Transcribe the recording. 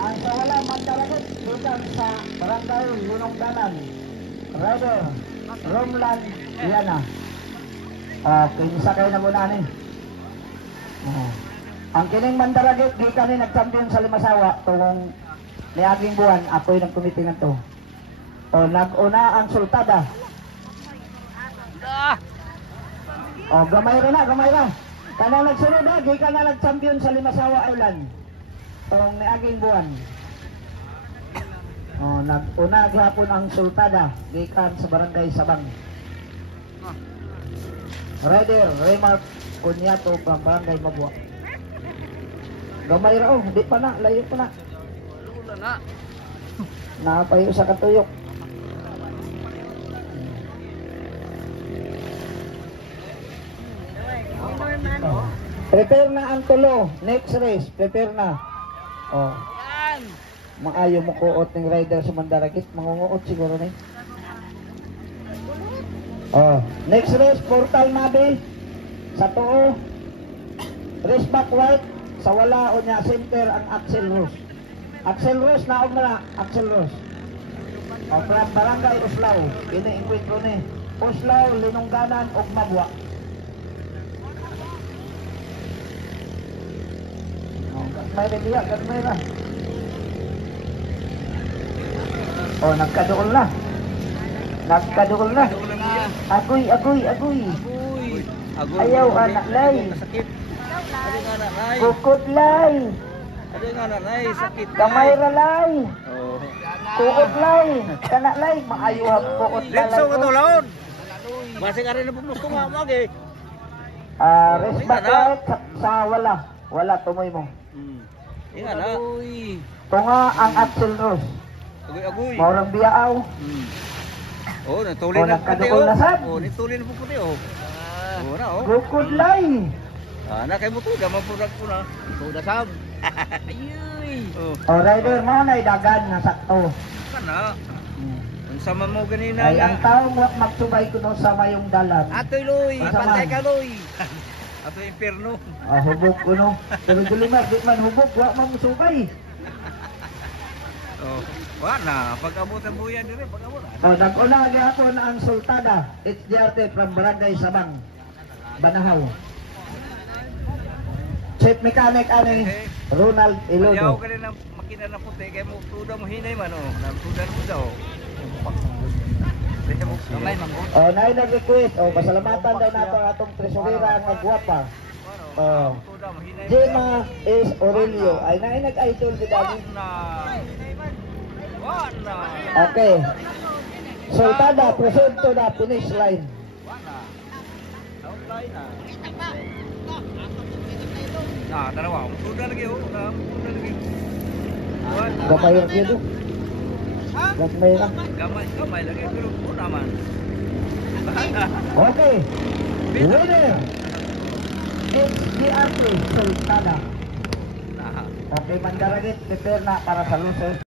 Ang sawala Mandaragit bukan sa Barangay Lunongganan. Rider Romland Yana. Kinsa kayo na muna ni. Ang kining Mandaragit di kani nag-champion sa Limasawa tungong niaging buwan ako'y nagkomite na to. Nag-una ang sultada. Gamay na. Kanang nagsunod di ka na nag-champion sa Limasawa Island. Tong niaging buwan. Nag-una gihapon ang sultada gikan sa Barangay Sabang. Rider Remark Kunyato from Barangay Mabua. Gamay ra di pa na, layo pa na. Napayo sa katuyok. Prepare na ang tulo. Next race, prepare na. Maayo mo kuot ng rider sa Mandaragit. Mangunguot siguro na. Next race, Portal Mabi. Sa tuo. Race back white. Sa wala o niya center ang Axel Rose. Axel Rose na na. Axel Rose. From Barangay Uslao. Ini-encuentro ni. Uslao, Linongganan, o Mabua. Gagmay na. Nagkadukol na. Agoy. Ayaw, anak lay. Kukod lay. Kamay ra lay. Kukod lay. Kanak lay. Maayo ang kukod lay. Letso ka to, laon. Masing ka rin na pumusto nga mo, agi. Respect sa wala. Wala, tumoy mo. Inga na. Tunga ang Axel Rose. Agoy. Maurang biyaaw. Natuli na puti, nituli na puti, Kukod lay. Nakay mo to, damang product ko na. Tuda sab. Rider mo na dagan na sakto. Kana. Ang sama mo ganina. Ay, ang taong magsubay ko no sa mayong dalan. Atoy Loy, pantay ka Loy. Atoy impierno. Hubog ko no. Pero dulimar, di man hubog, wak man musubay. Wala, pag-abot ang buyan dire, pag-abot. Nag-una gihapon ang sultada, HDRT from Barangay Sabang, Banahaw. Chief Mechanic ani Ronald Ilodo. Yaw ka rin ang makina na puti, kaya mo tuda mo hinay man nagtuda mo daw. Naay nag-request, pasalamatan daw nato ang atong tresurera nga gwapa. Gemma is Aurelio. Ay naay nag-idol si Dani. Okay. Sultada, proceed to the finish line. Dalawa. Tuda lagi, tuda lagi. Gamay ra gyud. Gamay ra. Gamay lagi, pero po naman. Okay. Winner. HDRT Sultada. Okay, Mandaragit, prepare na para sa losers.